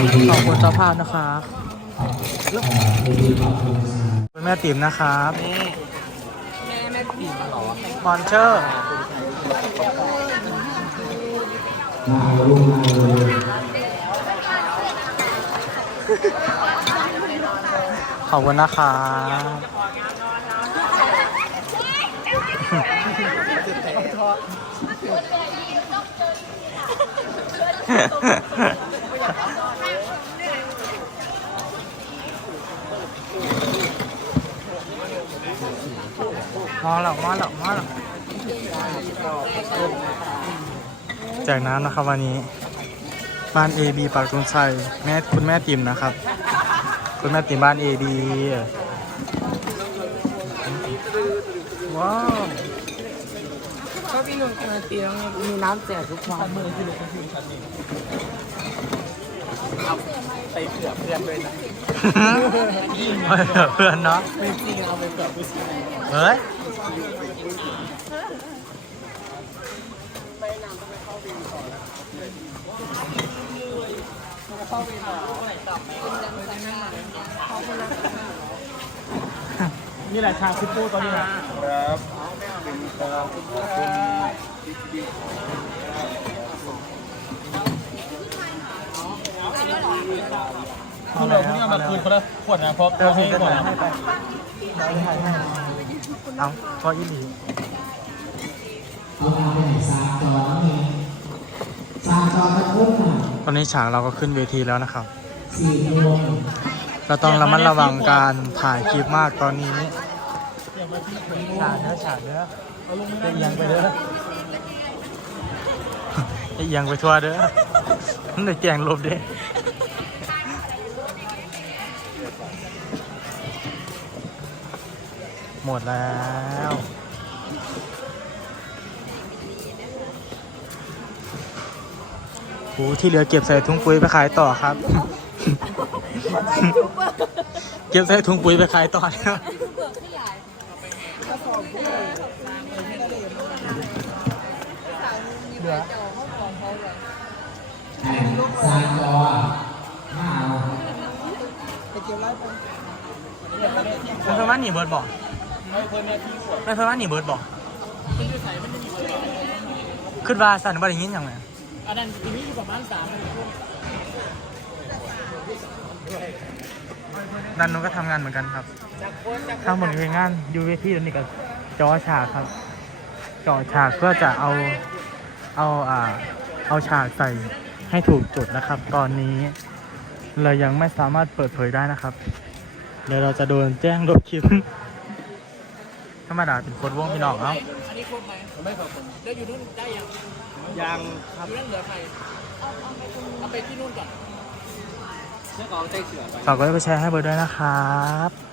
ขอบคุณเจ้าภาพนะครับคุณแม่ติ๋มนะครับแม่แม่ปีมหรอมอนเชอร์ขอบคุณนะครั มอหรอกมอหรอกมอหรอกจากนั้นนะครับวันนี้บ้าน AB ปากตรงชัยแม่คุณแม่ติมนะครับ คุณแม่ติมบ้าน AB ว้าวก็พี่นุ่นการันตีแล้วไงมีน้ำแจกทุกวันมือที่ลูกพี่ชั้นนี้ไปเผื่อเพื่อนด้วยนะไม่เหลือเพื่อนเนาะไม่จริงเอาไปเผื่อผู้ชายเฮ้ย นี่แหละชาคุปปูตอนนี้นะครับเอาเลยเอามาคืนคนละขวดนะเพราะเติมให้ก่อน เอาพออีหลีเอาทางไปไหนซาจอแล้วไงซาจอตะคุ่มอะตอนนี้ฉากเราก็ขึ้นเวทีแล้วนะครับสี่โมงเราต้องระมัดระวังการถ่ายคลิปมากตอนนี้ฉากเด้อฉากเด้อจะเอียงไปเด้อจะเอียงไปทั่วเด้อมันเลยแกงลบเด้ หมดแล้วโอ้ที่เหลือเก็บใส่ถุงปุ๋ยไปขายต่อครับ เก็บใส่ถุงปุ๋ยไปขายต่อเนี่ยเหลือซาจอห้าเอาไม่เพิ่มว่าหนีเบิร์ดบอก ไม่เพิ่มว่าหนีเบิร์ดบอกขึ้นว่าสันบริยินอย่างไรอันนั้นปีนี้อยู่ประมาณสามนันนุก็ทำงานเหมือนกันครับทั้งหมดคืองานยูเวทีตอนนี้กับจอฉากครับจอฉากเพื่อจะเอาเอาอ่าเอาฉากใส่ให้ถูกจุดนะครับ ตอนนี้เรายังไม่สามารถเปิดเผยได้นะครับ เดี๋ยวเราจะโดนแจ้งลบคลิป ธรรมดาเป็นคนวงพี่น้องเอ้าอันนี้ครบไหมไม่ครบได้อยู่นู่นได้ยังยังครับอยู่นั่นเหลือใครเอาไปที่นู่นก่อนเรื่องของใจเสือฝากกดไลค์กดแชร์ให้เบอร์ด้วยนะครับ